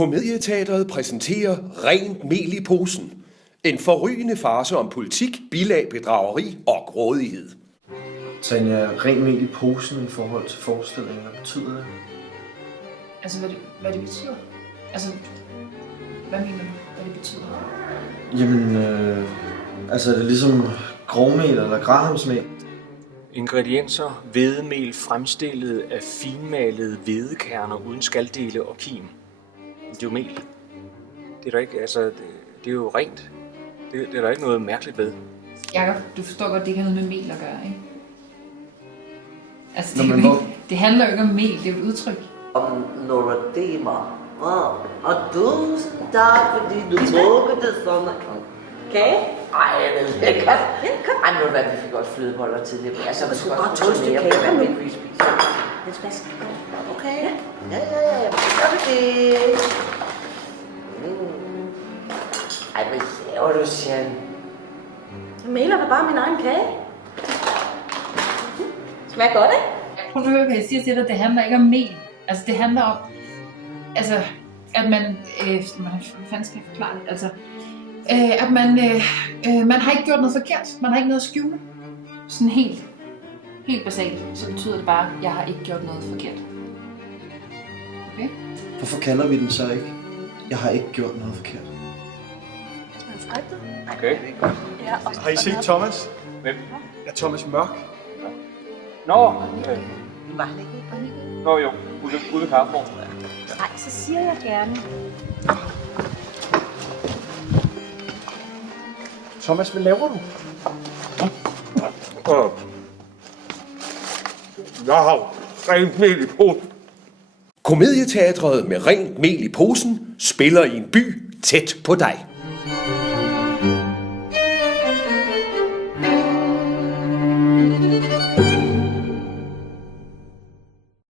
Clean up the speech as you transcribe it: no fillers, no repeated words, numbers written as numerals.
Komedieteatret præsenterer Rent mel i posen. En forrygende farce om politik, bilag, bedrageri og grådighed. Tanja, rent mel i posen i forhold til forestillingen, hvad betyder det? Altså, hvad det betyder? Altså, hvad mener du, hvad det betyder? Jamen, altså er det ligesom grovmel eller grahamsmel? Ingredienser: hvedemel fremstillet af finmalede hvedekerner uden skaldele og kim. Det er jo mel. Det er der ikke, altså, det er jo rent. Det er der ikke noget mærkeligt ved. Jakob, du forstår godt, det ikke har noget med mel at gøre, ikke? Altså, det handler jo ikke om mel, det er jo et udtryk. Om Neurodema. Og tusind tak, fordi du brugte det sådan. Okay? Ej, jeg ved ikke. Ej, nu er vi fik også flødeboller til det. Altså, man skulle godt tåle det kage. Hvad vil vi spise? Det skal gå. Okay? Ja. Så gør vi det. Ej, hvad laver du, Sian? Jeg maler da bare min egen kage. Smager godt, ikke? Prøv nu at høre, hvad jeg siger til dig, det handler ikke om mel. Altså, det handler om, altså, at man, hvordan fanden skal jeg forklare det? Altså, at man har ikke gjort noget forkert. Man har ikke noget at skjule. Sådan helt basalt, så betyder det bare, at jeg har ikke gjort noget forkert. Okay? Hvorfor kalder vi den så ikke? Jeg har ikke gjort noget forkert. Okay. Ja, Har I set Thomas? Hvem? Ja, Thomas Mørk. Nå, Var han ikke? Nå jo, ude ved kaffevognen. nej, så siger jeg gerne. Thomas, hvad laver du? Jeg har rent mel i posen. Komedieteatret med Rent mel i posen spiller i en by tæt på dig.